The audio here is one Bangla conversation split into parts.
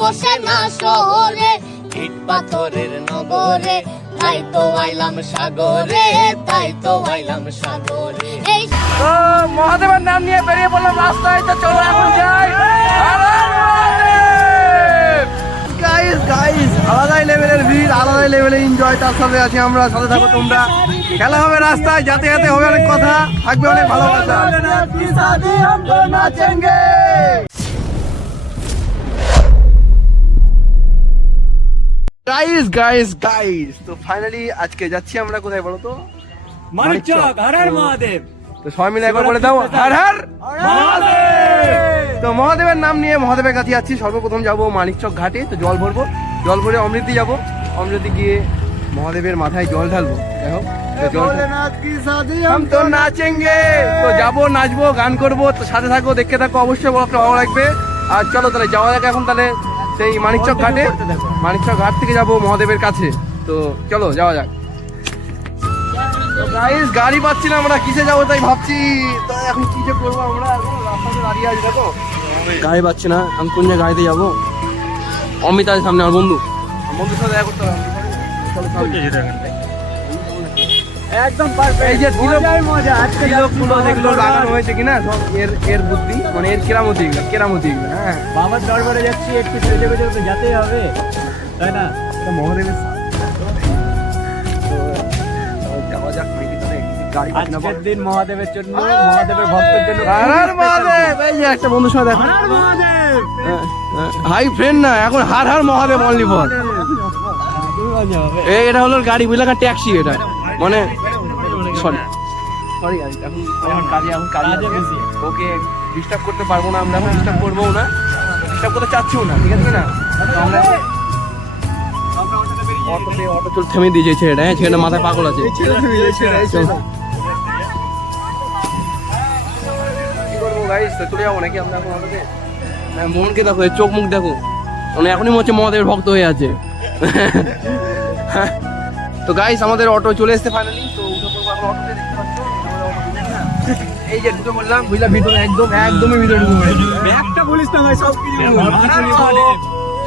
বসে না শহরে, ইট পাথরের নগরে, তাই তো আইলাম সাগরে, তাই তো আইলাম সাগরে। এই তো মহাদেবের নাম নিয়ে বেরিয়ে পড়লাম রাস্তায়, তো চলো এখন যাই। গাইস আলাদাই লেভেলের ভিড়, আলাদাই লেভেলের এনজয়, তার সাথে আছি আমরা, সাথে থাকো তোমরা। খেলা হবে রাস্তায়, যাতে যাতে হবে অনেক কথা, থাকবে অনেক ভালোবাসা। গাইস তো ফাইনালি আজকে যাচ্ছি আমরা কোথায় বলো তো? মানিকচক। হর হর মহাদেব। তো সবাই মিলে একবার বলে দাও, হর হর মহাদেব। তো মহাদেবের নাম নিয়ে মহাদেবের কাছে যাচ্ছি। সর্বপ্রথম যাবো মানিকচক ঘাটে, তো জল ভরবো, জল ভরে অমৃতি যাবো, অমৃতি গিয়ে মহাদেবের মাথায় জল ঢালবো। দেখো তো নাচেঙ্গে, তো যাবো, নাচবো, গান করবো, তো সাথে থাকো, দেখতে থাকো, অবশ্যই ভালো লাগবে। আর চলো তাহলে যাওয়া যাক এখন তাহলে সেই মানিকচক ঘাটে। মানিকচক ঘাট থেকে যাবো মহাদেবের কাছে, তো চলো যাওয়া যাক। গাইস গাড়ি পাচ্ছি না আমরা, কিসে যাবো তাই ভাবছি। তো এখন কি যে করবো আমরা, রাস্তাতে দাঁড়িয়ে আছি, দেখো গাড়ি পাচ্ছি না, আমি কোন জায়গায় গাড়িতে যাবো? অমিত আছে সামনে, আমার বন্ধু, বন্ধুর সাথে দেখা করতে হবে। একদম পারফেক্ট। এই যে মজা আজকে ফুলো দেখলো লাগানো হয়েছে কিনা, সব এর বুদ্ধি, মানে এর কেরামতি এগুলো। হ্যাঁ, বাবার দরবারে যাচ্ছি, একটু সেজে বেজে তো যেতেই হবে, তাই না? এটা মহাদেবের যাওয়া যাক নাকি তাহলে। গাড়ি পাচ্ছি না, আজকের দিন মহাদেবের জন্য, মহাদেবের ভক্তের জন্য। হর হর মহাদেব। এই যে একটা বন্ধুর সাথে দেখা। হর হর মহাদেব। হাই ফ্রেন্ড না, এখন হর হর মহাদেব অনলি ফর। এটা হলো গাড়ি, বুঝলে, ট্যাক্সি এটা, মানে সরি এখন কাজে busy। ওকে ডিস্টার্ব করতে পারবো না আমরা, এখন ডিস্টার্ব করবো না, ডিস্টার্ব করতে চাচ্ছিও না, ঠিক আছে না? আমরা অটো চল থেমে দিয়েছে ছেলেটা, হ্যাঁ ছেলেটা মাথায় পাগল আছে। কি করবো গাইস, চলে যাবো নাকি আমরা এখন অটোতে? মনকে দেখো, চোখ মুখ দেখো, মানে এখনই মনে হচ্ছে মহাদেবের ভক্ত হয়ে আছে। তো গাইস আমাদের অটো চলে এসেছে ফাইনালি, তো উঠে পড়বো এখন অটোতে, দেখতে পাচ্ছ এই যে ঢুকে বললাম, বুঝলাম ভিতরে একদমই ভিতরে ঢুকে পড়েছি। একটা বলিস না ভাই, সব কিছু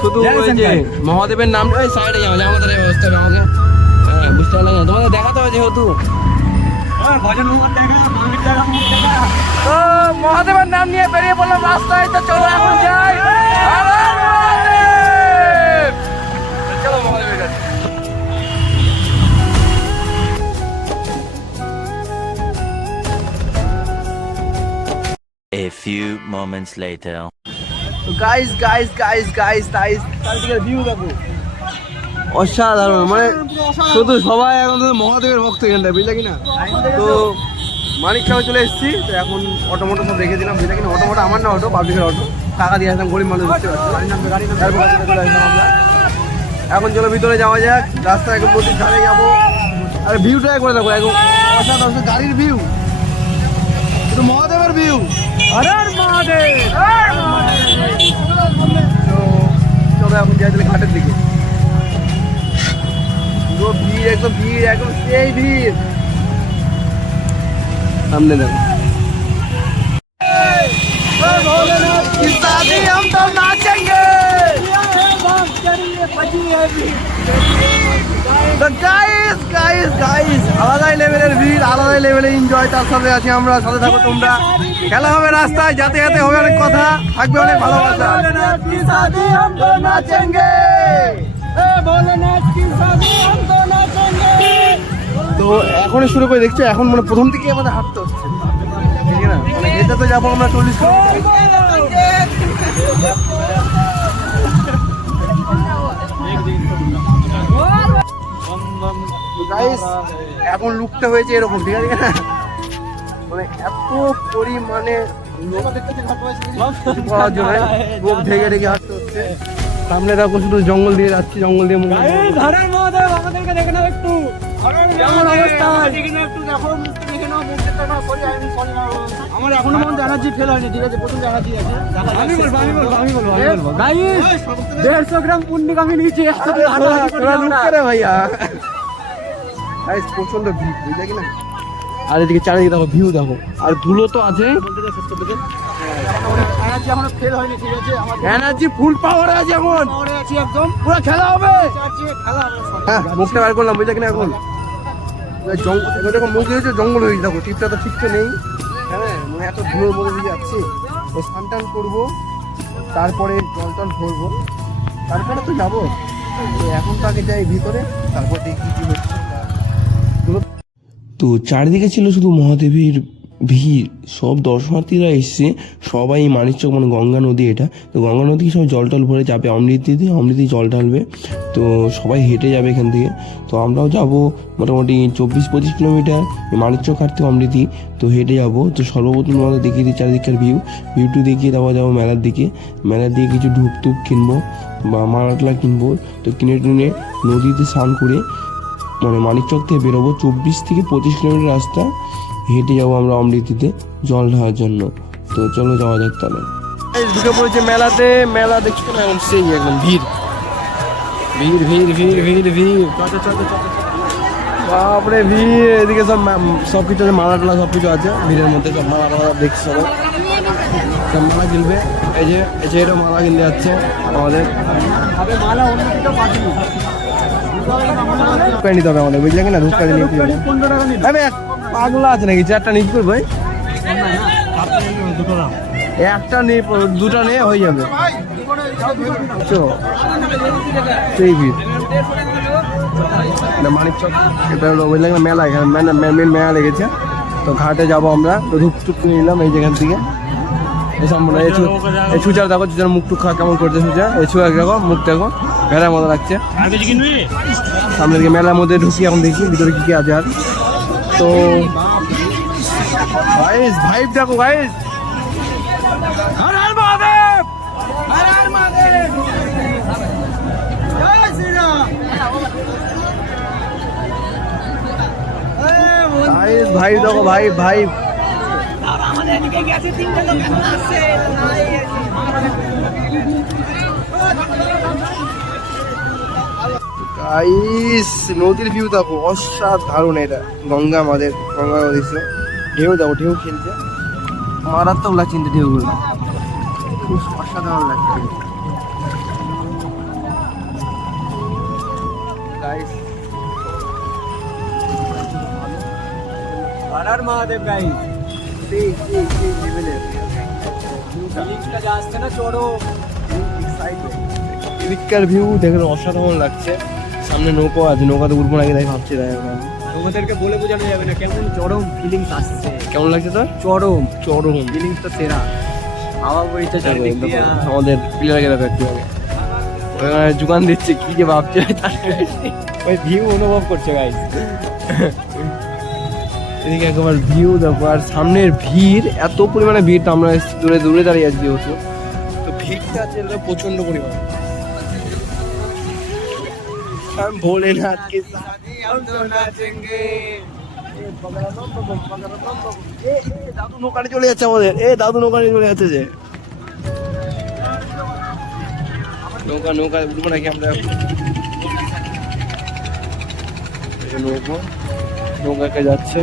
শুধু ওই যে মহাদেবের নামটা ওই সাইডে যাওয়া যায়, আমাদের ব্যবস্থা হবে আমাকে। হ্যাঁ বুঝতে পারলাম না, তোমাদের দেখাতে হবে যেহেতু। ভজন দেখা, মন্দির দেখা, মুখ দেখা। তো মহাদেবের নাম নিয়ে বেরিয়ে পড়লাম রাস্তায়, তো চলো এখন যাই। হর হর মহাদেব। চলো মহাদেবের কাছে। A few moments later. তো গাইস চারিদিকের ভিউ দেখো, অসাধারণ, মানে শুধু সবাই এখন মহাদেবের ভক্ত এখানটায়, বুঝলে কিনা? তো মানিকচক চলে এসেছি, তো এখন অটো মোটো সব রেখে দিলাম, বুঝলে কিনা? অটো আমার না, অটো পাবলিকের অটো, টাকা দিয়ে আসলাম, গরিব মানুষ, বুঝতে পারছি। তারপর চলে আসলাম আমরা। এখন চলো ভিতরে যাওয়া যাক, রাস্তায় একদম নদীর ধারে যাবো। আর ভিউটা করে দেখো, একদম অসাধারণ গাড়ির ভিউ, শুধু মহাদেবের ভিউ। হর হর মহাদেব। তো চলো এখন যাই তাহলে ঘাটের দিকে। পুরো ভিড়, একদম সেই ভিড়, সামনে দেখো। हम तो नाचेंगे। তো গাইস আলাদাই লেভেলের ভিড়, আলাদাই লেভেলের এনজয়, তার সাথে আছি আমরা, সাথে থাকো তোমরা। খেলা হবে রাস্তায়, যাতে যাতে হবে অনেক কথা, থাকবে অনেক ভালোবাসা। তো এখনই শুরু করে দেখছো, এখন মানে প্রথম থেকে আমাদের হাঁটতে হচ্ছে, ঠিক না? মানে এটা তো যাবো আমরা 40 গাইস। এখন লুকটা হয়েছে এরকম, ঠিক আছে না? মানে এত পরিমাণে পড়ার জন্য বুক ঢেকে ঢেকে হাঁটতে হচ্ছে। সামনে দেখো শুধু জঙ্গল দিয়ে যাচ্ছি, জঙ্গল দিয়ে হর হর মহাদেব, আমাদেরকে দেখে নাও একটু। কেমন অবস্থা? আমার এখনো মন এনার্জি ফেল হয়নি, ঠিক আছে? প্রচন্ড এনার্জি আছে। আমি বলবো গাইস 150 গ্রাম পুন্ডিক আমি নিয়েছি, ভাইয়া গাইস প্রচন্ড ভিড়, বুঝলে কি না? আর এদিকে চারিদিকে দেখো ভিউ দেখো, আর ধুলো তো আছে। এনার্জি এখনো ফেল হয়নি, ঠিক আছে? আমাদের এনার্জি ফুল পাওয়ার আছে এখন, পাওয়ারে আছি একদম। পুরো খেলা হবে। চার্জে খেলা হবে সব। হ্যাঁ মুখটা বার করলাম বুঝলে কিনা এখন জঙ্গল দেখো, মুখ হয়েছে জঙ্গল হয়ে দেখো, টিপটা তো ঠিক তো নেই। হ্যাঁ মানে এত ধুলোর মধ্যে দিয়ে যাচ্ছি, স্নান টান করবো, তারপরে জল টল ভরবো, তারপরে তো যাবো। তো এখন তো আগে যাই ভিতরে, তারপর দেখি কি হচ্ছে। তো চারিদিকে ছিল শুধু মহাদেবের ভিড়, সব দর্শনার্থীরা এসছে, সবাই মানিকচক মানে গঙ্গা নদী এটা, তো গঙ্গা নদী সব জল টল ভরে যাবে অমৃতিতে, অমৃতি জল ঢালবে। তো সবাই হেঁটে যাবে এখান থেকে, তো আমরাও যাব মোটামুটি 24-25 কিলোমিটার মানিকচক হাঁটতে অমৃতি, তো হেঁটে যাব। তো সর্বপ্রথম আমাদের দেখিয়ে দিই চারিদিককার ভিউটু দেখিয়ে দেওয়া যাবো মেলার দিকে, মেলার দিকে কিছু ধূপ টুপ কিনবো বা মালাটলা কিনবো, তো কিনে টিনে নদীতে স্নান করে মানে মানিকচক থেকে বেরোবো। 24-25 কিলোমিটার রাস্তা হেঁটে যাবো আমরা অমৃতিতে জল ঢালার জন্য। তো চলো যাওয়া যাক তাহলে। ঢুকে পড়েছে মেলাতে, মেলা দেখছো না এখন সেই একদম ভিড় ভিড় ভিড় ভিড় ভিড় ভিড়, বাপরে ভিড়। এদিকে সব কিছু আছে, মালা টালা সব কিছু আছে ভিড়ের মধ্যে, সব মালা টালা দেখছি সবাই, সব মালা কিনবে। এই যে এটা মালা কিনতে যাচ্ছে আমাদের, মালা অন্য কিছু পাঠিয়ে ধূপকাঠি নিতে হবে আমাদের বুঝলে কিনা, ধূপকাঠি নিয়ে 15 টাকা নিন। আমি পাগলা আছে নাকি, 4টা নিয়ে কি করবো? দুটো না, একটা নিয়ে 2টা নিয়ে হয়ে যাবে। চো সেই ভিড় মানিকচক, এটা হলো বুঝলে কিনা মেলা, এখানে মেন মেলা লেগেছে। তো ঘাটে যাবো আমরা, তো ধূপ টুপ কিনে নিলাম এই যেখান থেকে। এই সামনে এই ছুচার দেখো, ছুচার মুখ টুক কেমন করছে, ছুচা এই ছুয়া দেখো, মুখ দেখো মেলার মতো লাগছে। সামনে দিকে মেলার মধ্যে ঢুকি, এখন দেখি ভিতরে কি কি আছে। আর তো গাইস ভাইব দেখো গাইস, হর হর মহাদেব, হর হর মহাদেব, জয় শ্রীরাম। গাইস ভাই দেখো, ভাই ভাই আমাদের এদিকে গেছে 3টা দোকান আছে। গাইস নদীর ভিউ দেখো, অসাধারণ। এটা গঙ্গা, আমাদের গঙ্গা নদী, ঢেউ দেখো, ঢেউ খেলছে, মারাত্মক লাগছে কিন্তু ঢেউগুলো, খুব অসাধারণ লাগছে গাইস। হর হর মহাদেব গাইস। সেই লেভেলের ফিলিংসটা যা আসছে না চড়ো। এদিককার ভিউ দেখলে অসাধারণ লাগছে। সামনে নৌকো আছে, নৌকাতে উঠবো নাকি তাই ভাবছি। তাই তোমাদেরকে বলে বোঝানো যাবে না কেমন চরম ফিলিংস আসছে। কেমন লাগছে তোর? চরম চরম ফিলিংসটা সেরা। হাওয়া বইতে চারিদিক দিয়ে। আমাদের প্লেয়ারকে দেখো একটু আগে, ওখানে দোকান দিচ্ছে, কি যে ভাবছে ওই ভিউ অনুভব করছে গাইস। এদিকে একবার ভিউ দেখো, আর সামনের ভিড়, এত পরিমাণে ভিড়, তো আমরা দূরে দূরে দাঁড়িয়ে আছি যেহেতু, তো ভিড়টা আছে প্রচন্ড পরিমাণে। ভোলেনাথ কে দাদু নৌকানে চলে যাচ্ছে আমাদের, দাদু নৌকানে চলে যাচ্ছে যে নৌকা উঠবো নাকি আমরা? নৌকাকে যাচ্ছে,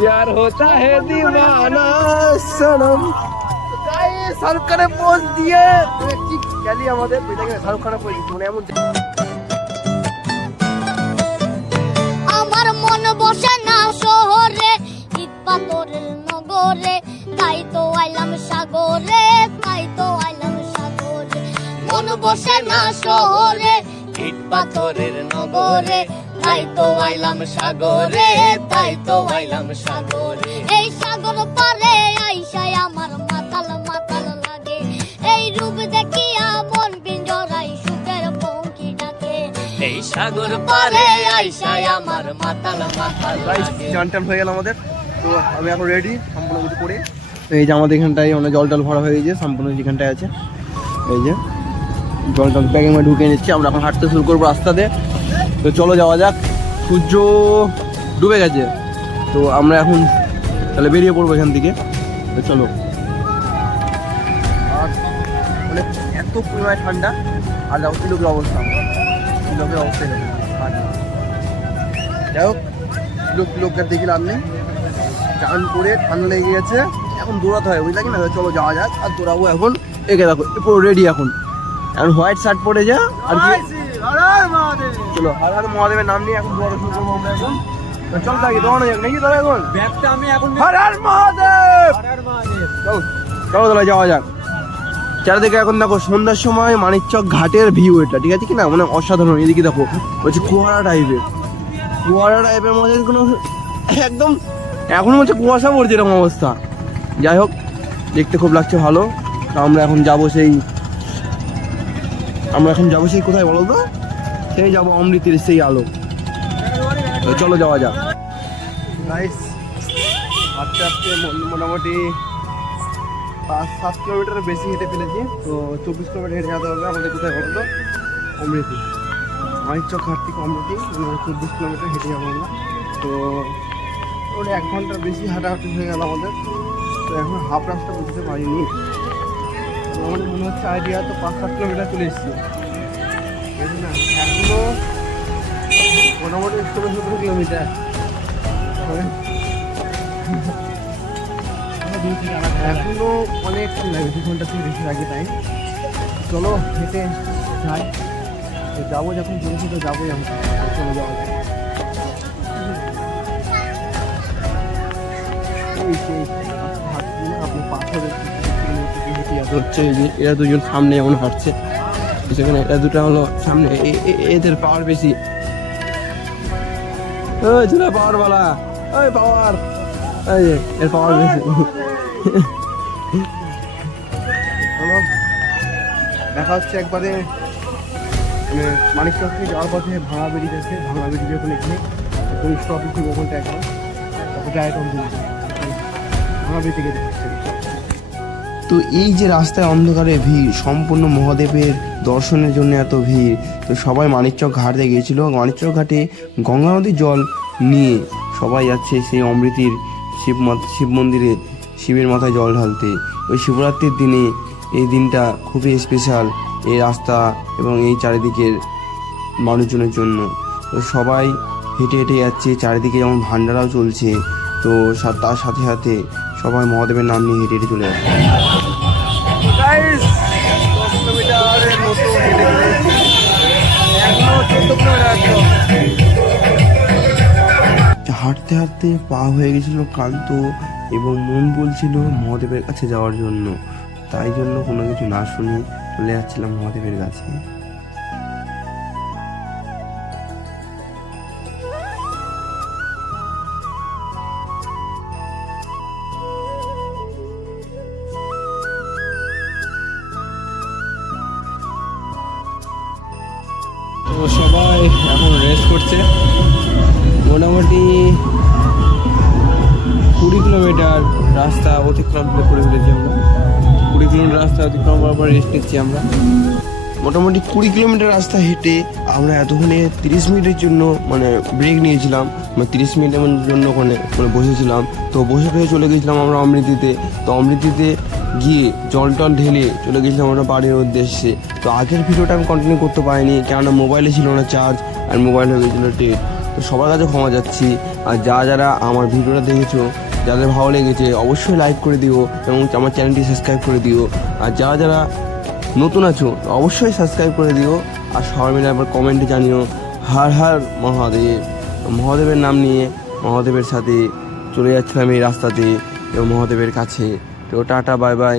प्यार होता है दीवाना सनम। শাহরুখ খানে পোজ দিয়ে ঠিক গেলি আমাদের, শাহরুখ খানে পোজ মানে এমন। আমার মন বসে না শহরে, ইট পাথরের নগরে, তাই তো আইলাম সাগরে, তাই তো আইলাম সাগরে। মন বসে না শহরে, ইট পাথরের নগরে, তাই তো আইলাম সাগরে, তাই তো আইলাম সাগরে। এই সাগর পারে আইসায় আমার মাতাল মাতাল লাগে, এই রূপ দেখিয়া মন পিঞ্জরাই সুখের পঙ্কি ডাকে। এই সাগর পারে আইসায় আমার মাতাল মাতাল লাগে। জান টান হয়ে গেল আমাদের, তো আমি এখন রেডি সম্পূর্ণ কিছু করে। তো এই যে আমাদের এখানটায় অনেক জল টল ভরা হয়ে গেছে, সম্পূর্ণ যেখানটায় আছে এই যে জল টল প্যাকিং করে ঢুকিয়ে নিচ্ছি। আমরা এখন হাঁটতে শুরু করবো রাস্তাতে, তো চলো যাওয়া যাক। সূর্য ডুবে গেছে, তো আমরা এখন তাহলে বেরিয়ে পড়বো এখান থেকে, তো চলো। এত পরিমাণে ঠান্ডা। আর দেখো তিলকের অবস্থা, তিলকের অবস্থা এরকম ঠান্ডা। যাই হোক, তিলককে দেখি লাভ নেই, চান করে ঠান্ডা লেগে গেছে, এখন দৌড়াতে হয় বুঝলা কি না। চলো যাওয়া যাক, আর দৌড়াবো এখন। একে দেখো পুরো রেডি এখন হোয়াইট শার্ট পরে যা আর কি। চলো হর হর মহাদেবের নাম নিয়ে এখন দৌড়ানো শুরু করবো আমরা এখন। চল থাকি দৌড়ানো যাক নাকি তোরা এখন। ব্যাগটা আমি এখন হর হর মহাদেব, হর হর মহাদেব। চলো চলো তোলা যাওয়া যাক। চারিদিকে এখন দেখো সন্ধ্যার সময় মানিকচক ঘাটের ভিউ এটা, ঠিক আছে কি না, মানে অসাধারণ। এদিকে দেখো বলছে কুয়ারা টাইপের মধ্যে কোনো একদম এখন হচ্ছে কুয়াশা পড়ছে এরকম অবস্থা। যাই হোক, দেখতে খুব লাগছে ভালো। তো আমরা এখন যাবো সেই কোথায় বলো তো, সেই যাবো অমৃতের সেই আলো। তো চলো যাওয়া যাক। গাইস আস্তে আস্তে মোটামুটি 5-7 কিলোমিটার বেশি হেঁটে ফেলেছি। তো 24 কিলোমিটার হেঁটে যেতে হবে আমাদের। কোথায় বলো তো, অমৃতি, মানিকচক ঘাট থেকে অমৃতি, 24 কিলোমিটার হেঁটে যাবো আমরা। তো ওটা 1 ঘন্টার বেশি হাঁটাহাঁটি হয়ে গেল আমাদের। তো এখন হাফ রাস্তা বুঝতে পারিনি। তো আমাদের মনে হচ্ছে আইডিয়া তো 5-7 কিলোমিটার চলে এসেছি না, এখনো মোটামুটি 16-17 কিলোমিটার। এখনো অনেক লাগে, 2 ঘন্টা থেকে বেশি লাগে টাইম। চলো হেঁটে যাই, যাবো যখন চলে যাবোই আমরা। চলে যাওয়া যায়। আপনি পাথরের হচ্ছে যে এরা দুজন সামনে এমন হাঁটছে, সেখানে এরা দুটা হলো সামনে, এদের পাওয়ার বেশি। পাওয়ার বলা, ওই পাওয়ার, এর পাওয়ার বেশি। দেখা হচ্ছে একবারে মানে মানিকচক থেকে যাওয়ার পথে ভাঙা বেরিয়েছে। যখন এখানে স্টপেজ ছিল ওখানটা একবার ভাঙা বেরিয়ে থেকে দেখছে। তো এই যে রাস্তায় অন্ধকারে ভিড়, সম্পূর্ণ মহাদেবের দর্শনের জন্য এত ভিড়। তো সবাই মানিকচক ঘাটে গিয়েছিল। মানিকচক ঘাটে গঙ্গা নদীর জল নিয়ে সবাই যাচ্ছে সেই অমৃতির শিব মন্দিরে শিবের মাথায় জল ঢালতে। ওই শিবরাত্রির দিনে এই দিনটা খুবই স্পেশাল এই রাস্তা এবং এই চারিদিকের মানুষজনের জন্য। তো সবাই হেঁটে হেঁটে যাচ্ছে, চারিদিকে যেমন ভান্ডারাও চলছে। তো তার সাথে সাথে সবাই মহাদেবের নাম নিয়ে হেঁটে হেঁটে চলে যাচ্ছে। হাঁটতে হাঁটতে পা হয়ে গেছিল ক্লান্ত এবং মন বলছিল মহাদেবের কাছে যাওয়ার জন্য। তাই জন্য কোনো কিছু না শুনে চলে যাচ্ছিলাম মহাদেবের কাছে। তো সবাই এখন রেস্ট করছে। মোটামুটি 20 কিলোমিটার রাস্তা অতিক্রম করে ফেলেছি আমরা। 20 কিলোমিটার রাস্তা অতিক্রম করার পর রেস্ট নিচ্ছি আমরা। মোটামুটি 20 কিলোমিটার রাস্তা হেঁটে আমরা এতক্ষণে 30 মিনিটের জন্য মানে ব্রেক নিয়েছিলাম, মানে 30 মিনিটের জন্য ওখানে বসেছিলাম। তো বসে ফেলে চলে গেছিলাম আমরা অমৃতিতে। তো অমৃতিতে গিয়ে জল টল ঢেলে চলে গেছিলাম আমরা বাড়ির উদ্দেশ্যে। তো আগের ভিডিওটা আমি কন্টিনিউ করতে পারিনি, কেননা মোবাইলে ছিল না চার্জ, আর মোবাইল হয়ে গেছিলো ডেড। তো সবার কাছে ক্ষমা যাচ্ছি। আর যারা আমার ভিডিওটা দেখেছো, যাদের ভালো লেগেছে অবশ্যই লাইক করে দিও এবং আমার চ্যানেলটি সাবস্ক্রাইব করে দিও। আর যারা নতুন আছো অবশ্যই সাবস্ক্রাইব করে দিও। আর সবাই মিলে একবার কমেন্টে জানিও হর হর মহাদেব। মহাদেবের নাম নিয়ে মহাদেবের সাথে চলে যাচ্ছিলাম এই রাস্তাতে এবং মহাদেবের কাছে। তো টাটা, বাই বাই।